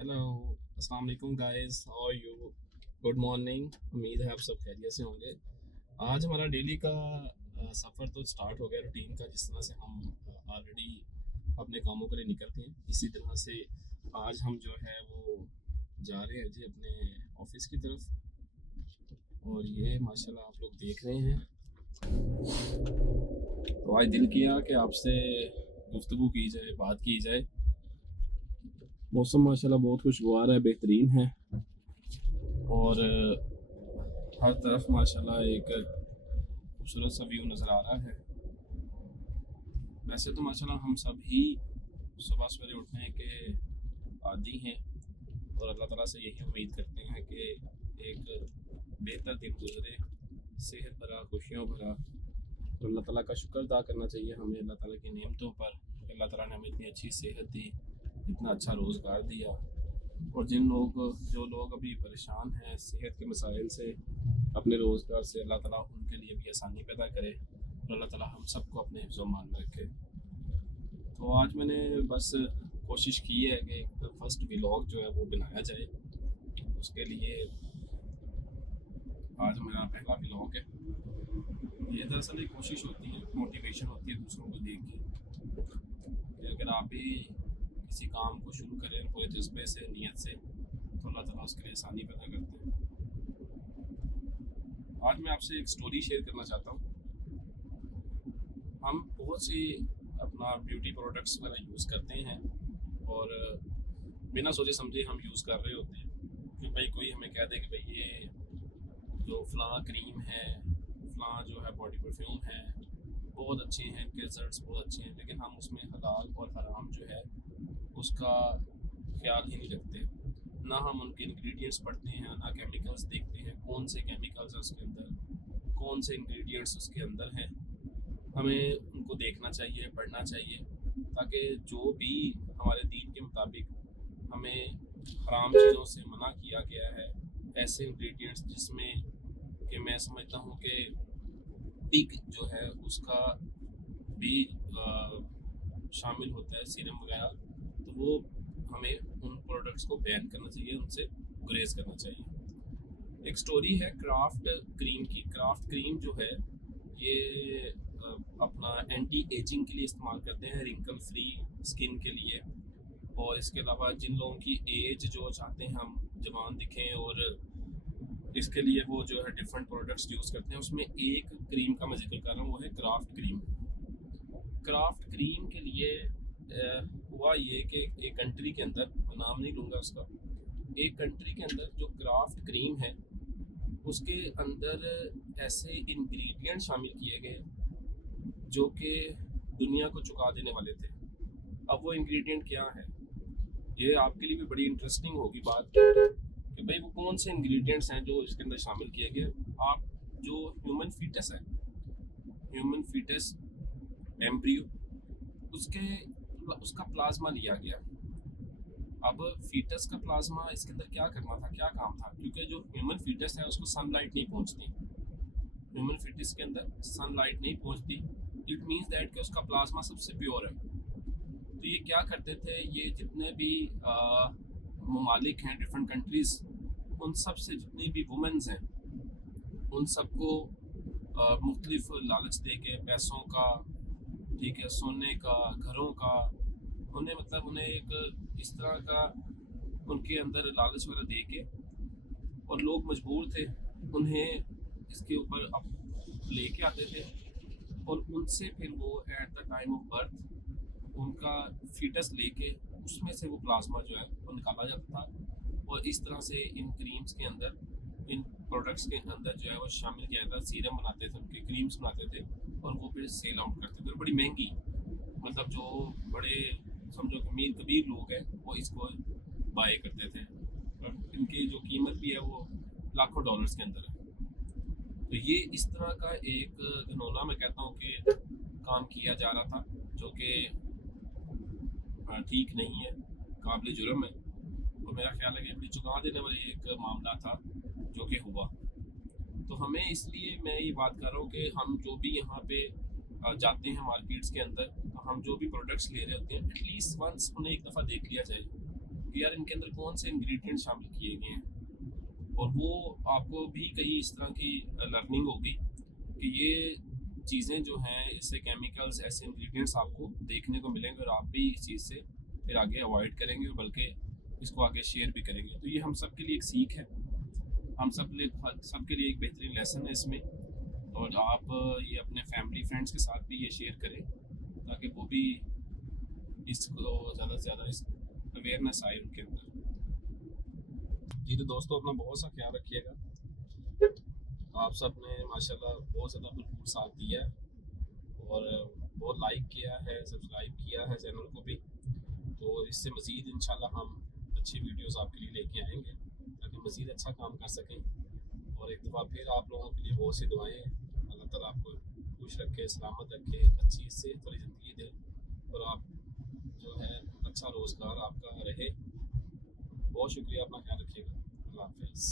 Hello, अस्सलाम वालेकुम guys, how are you? Good morning. उम्मीद है आप सब खैरियत से होंगे। आज हमारा डेली का सफ़र तो स्टार्ट हो गया, रूटीन का, जिस तरह से हम ऑलरेडी अपने कामों के लिए निकलते हैं, इसी तरह से आज हम जो है वो जा रहे हैं जी अपने ऑफिस की तरफ। और ये माशाल्लाह आप लोग देख रहे हैं। तो आज दिल किया कि आपसे गुफ्तगू की जाए, बात की जाए। मौसम माशाल्लाह बहुत खुशगवार है, बेहतरीन है। और हर तरफ माशाल्लाह एक खूबसूरत सा व्यू नज़र आ रहा है। वैसे तो माशाल्लाह हम सब ही सुबह सवेरे उठने के आदी हैं और अल्लाह ताला से यही उम्मीद करते हैं कि एक बेहतर दिन गुजरे, सेहत भरा, खुशियों भरा। तो अल्लाह ताला का शुक्र अदा करना चाहिए हमें अल्लाह ताला की नेमतों पर। अल्लाह ताला ने हमें इतनी अच्छी सेहत दी, इतना अच्छा रोज़गार दिया। और जो लोग अभी परेशान हैं सेहत के मसाइल से, अपने रोज़गार से, अल्लाह ताला उनके लिए भी आसानी पैदा करे और अल्लाह ताला हम सबको अपने हिफ्ज़ मान में रखे। तो आज मैंने बस कोशिश की है कि एक फर्स्ट व्लॉग जो है वो बनाया जाए। उसके लिए आज मेरा पहला व्लॉग है। ये दरअसल एक कोशिश होती है, मोटिवेशन होती है दूसरों को देख के, कि अगर आप भी किसी काम को शुरू करें पूरे जज्बे से, नीयत से, तो अल्लाह ताला उसके लिए आसानी पैदा करते हैं। आज मैं आपसे एक स्टोरी शेयर करना चाहता हूँ। हम बहुत सी अपना ब्यूटी प्रोडक्ट्स वगैरह यूज़ करते हैं और बिना सोचे समझे हम यूज़ कर रहे होते हैं कि भाई कोई हमें कह दे कि भाई ये जो फ़लाँ क्रीम है, फ़लाँ जो है बॉडी परफ्यूम है, बहुत अच्छे हैं, इनके रिजल्ट्स बहुत अच्छे हैं, लेकिन हम उसमें हलाल और हराम जो है उसका ख्याल ही नहीं रखते। ना हम उनके इंग्रेडिएंट्स पढ़ते हैं, ना केमिकल्स देखते हैं, कौन से केमिकल्स हैं उसके अंदर, कौन से इंग्रेडिएंट्स उसके अंदर हैं। हमें उनको देखना चाहिए, पढ़ना चाहिए, ताकि जो भी हमारे दीन के मुताबिक हमें हराम चीज़ों से मना किया गया है, ऐसे इंग्रेडिएंट्स जिसमें कि मैं समझता हूँ कि पिग जो है उसका भी शामिल होता है, सीरम वगैरह, तो वो हमें उन प्रोडक्ट्स को बैन करना चाहिए, उनसे गुरेज करना चाहिए। एक स्टोरी है क्राफ्ट क्रीम की। क्राफ्ट क्रीम जो है ये अपना एंटी एजिंग के लिए इस्तेमाल करते हैं, रिंकल फ्री स्किन के लिए। और इसके अलावा जिन लोगों की एज जो चाहते हैं हम जवान दिखें, और इसके लिए वो जो है डिफरेंट प्रोडक्ट्स यूज़ करते हैं। उसमें एक क्रीम का मैं जिक्र कर रहा हूँ, वो है क्राफ्ट क्रीम। क्राफ्ट क्रीम के लिए हुआ ये कि एक कंट्री के अंदर, नाम नहीं लूँगा उसका, एक कंट्री के अंदर जो क्राफ्ट क्रीम है उसके अंदर ऐसे इंग्रेडिएंट शामिल किए गए जो कि दुनिया को चुका देने वाले थे। अब वो इंग्रेडिएंट क्या है, ये आपके लिए भी बड़ी इंटरेस्टिंग होगी बात कि भाई वो कौन से इंग्रेडिएंट्स हैं जो इसके अंदर शामिल किए गए। आप जो ह्यूमन फीटस है, ह्यूमन फीटस एम्ब्रियो, उसके उसका प्लाज्मा लिया गया। अब फीटस का प्लाज्मा इसके अंदर क्या करना था, क्या काम था, क्योंकि जो ह्यूमन फीटस है उसको सनलाइट नहीं पहुंचती। ह्यूमन फीटस के अंदर सनलाइट नहीं पहुंचती, इट मीन्स दैट कि उसका प्लाज्मा सबसे प्योर है। तो ये क्या करते थे, ये जितने भी ममालिक हैं, डिफरेंट कंट्रीज़, उन सब से जितनी भी वुमेंस हैं उन सबको मुख्तलिफ लालच दे के, पैसों का, ठीक है, सोने का, घरों का, उन्हें एक इस तरह का उनके अंदर लालच वगैरह दे के, और लोग मजबूर थे उन्हें इसके ऊपर अब लेके आते थे। और उनसे फिर वो at the time of birth उनका फीटस लेके उसमें से वो प्लाज्मा जो है वो निकाला जाता था। और इस तरह से इन क्रीम्स के अंदर, इन प्रोडक्ट्स के अंदर जो है वो शामिल किया जाता। सीरम बनाते थे, उनके क्रीम्स बनाते थे और वो फिर सेल आउट करते थे, और बड़ी महंगी, मतलब जो बड़े समझो कि मीर कबीर लोग हैं वो इसको बाय करते थे, और इनकी जो कीमत भी है वो लाखों डॉलर्स के अंदर है। तो ये इस तरह का एक घनौना, मैं कहता हूँ कि काम किया जा रहा था, जो कि ठीक नहीं है, काबिल जुर्म है। और मेरा ख्याल है कि बड़ी चुका देने वाली एक मामला था जो कि हुआ। तो हमें, इसलिए मैं ये बात कर रहा हूँ कि हम जो भी यहाँ पे जाते हैं मार्केट्स के अंदर, तो हम जो भी प्रोडक्ट्स ले रहे होते हैं एटलीस्ट वंस उन्हें एक दफ़ा देख लिया जाए कि यार इनके अंदर कौन से इंग्रेडिएंट शामिल किए गए हैं, और वो आपको भी कहीं इस तरह की लर्निंग होगी कि ये चीज़ें जो हैं इससे केमिकल्स, ऐसे इंग्रेडिएंट्स आपको देखने को मिलेंगे, और आप भी इस चीज़ से फिर आगे अवॉइड करेंगे और बल्कि इसको आगे शेयर भी करेंगे। तो ये हम सब के लिए एक सीख है, हम सबके लिए एक बेहतरीन लेसन है इसमें। और आप ये अपने फैमिली फ्रेंड्स के साथ भी ये शेयर करें ताकि वो भी इसको ज़्यादा से ज़्यादा इस अवेयरनेस आए उनके अंदर। जी तो दोस्तों, अपना बहुत सा ख्याल रखिएगा। आप सब ने माशाल्लाह बहुत ज़्यादा भरपूर साथ दिया है और बहुत लाइक किया है, सब्सक्राइब किया है चैनल को भी। तो इससे मज़ीद इंशाल्लाह हम अच्छी वीडियोस आपके लिए लेके आएंगे ताकि मज़ीद अच्छा काम कर सकें। और एक दफ़ा फिर आप लोगों के लिए बहुत सी दुआएं, अल्लाह ताला आपको खुश रखे, सलामत रखे, अच्छी सेहत वाली ज़िंदगी दे, और आप जो है अच्छा रोज़गार आपका रहे। बहुत शुक्रिया, अपना ख्याल रखिएगा। अल्लाह हाफिज़।